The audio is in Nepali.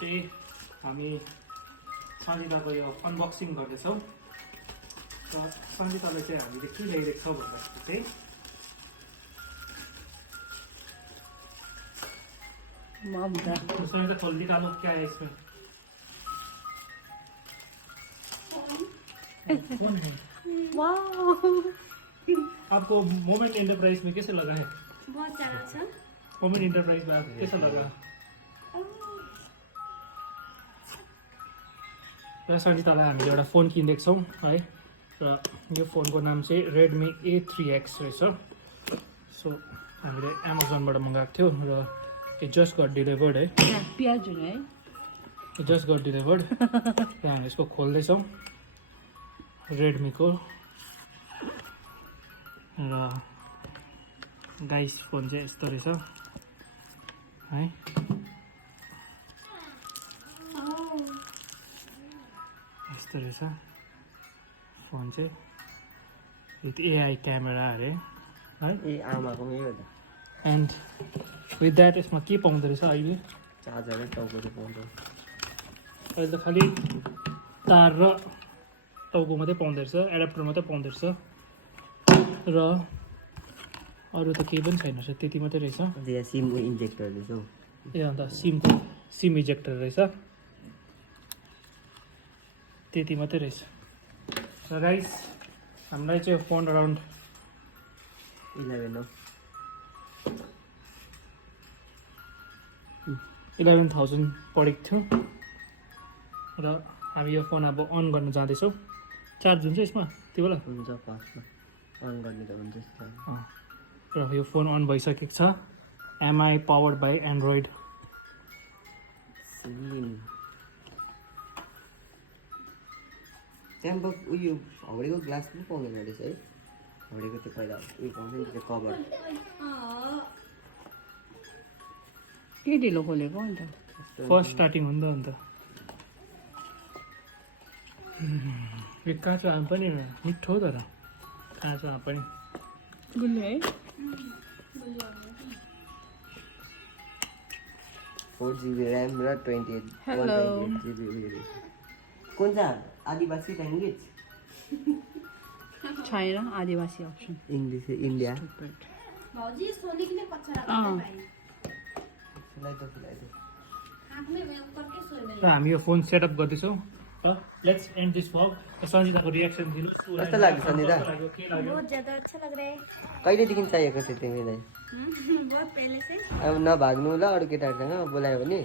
चाहिँ हामी सन्जिताको यो अनबक्सिङ गर्दैछौँ र सन्जिताले चाहिँ हामीले के ल्याइदिएको छौँ भन्दाखेरि चाहिँ सन्जिता खोल निकालो क्या है इसमें आपको मोमेंट एंटरप्राइज में कैसे लगा है? बहुत ज्यादा अच्छा। मोमेंट एंटरप्राइज में आपको कैसा लगा? र सन्जितालाई हामीले एउटा फोन किनिदिएको छौँ है र यो फोनको नाम चाहिँ रेडमी A3X रहेछ। सो हामीले एमाजोनबाट मगाएको थियो र इट जस्ट गट डिलिभर्ड है। प्याज है इट जस्ट गट डिलिभर्ड र हामी यसको खोल्दैछौँ रेडमीको र गाइस फोन चाहिँ यस्तो रहेछ है। यस्तो रहेछ फोन चाहिँ विथ AI क्यामेरा अरे है। एन्ड विथ द्याट यसमा के पाउँदो रहेछ अहिले? चार्जरै टाउको पाउँदो। अहिले त खालि तार र टाउको मात्रै पाउँदो रहेछ, एडाप्टर मात्रै पाउँदो रहेछ र अरू त केही पनि छैन रहेछ, त्यति मात्रै रहेछ। सिम इन्जेक्टर रहेछ हौ। ए अन्त सिम इजेक्टर रहेछ, त्यति मात्रै रहेछ। र गाइस हामीलाई चाहिँ फोन अराउन्ड 11,000 परेको थियो र हामी यो फोन अब अन गर्न जाँदैछौँ। चार्ज हुन्छ यसमा त्यो बेला? हुन्छ, फर्स्टमा अन गर्ने त हुन्छ। र यो फोन अन भइसकेको छ। MI powered by Android. त्यहाँ उयो हाउडेको ग्लास पनि पाउँदैन रहेछ है। हाउडेको त्यो पहिला उयो पाउँछ नि त्यो कभर। के ढिलो खोलेको अन्त? फर्स्ट स्टार्टिङ हो नि त अन्त। यो काँचो आम पनि मिठो तर काँचो आम पनि गुलियो है। 4GB ऱ्याम र 128 GB उयो रहेछ। कुन चाहिँ आदिवासी ल्याङ्ग्वेज? छैन आदिवासी अप्सन। English India. भाउजी सोनी के लिए पछाडा र हामी यो फोन सेटअप गर्दैछौँ र लेट्स एन्ड दिस व्लग। सन्जिताको रियाक्सन दिनु। कस्तो लाग्यो सन्जिता? के लाग्यो? बहुत ज्यादा अच्छा लग रहा है। कहिलेदेखि चाहिएको थियो तिमीलाई? बहुत पहले से। अब नभाग्नु ल अरू केटाहरूसँग बोलायो भने।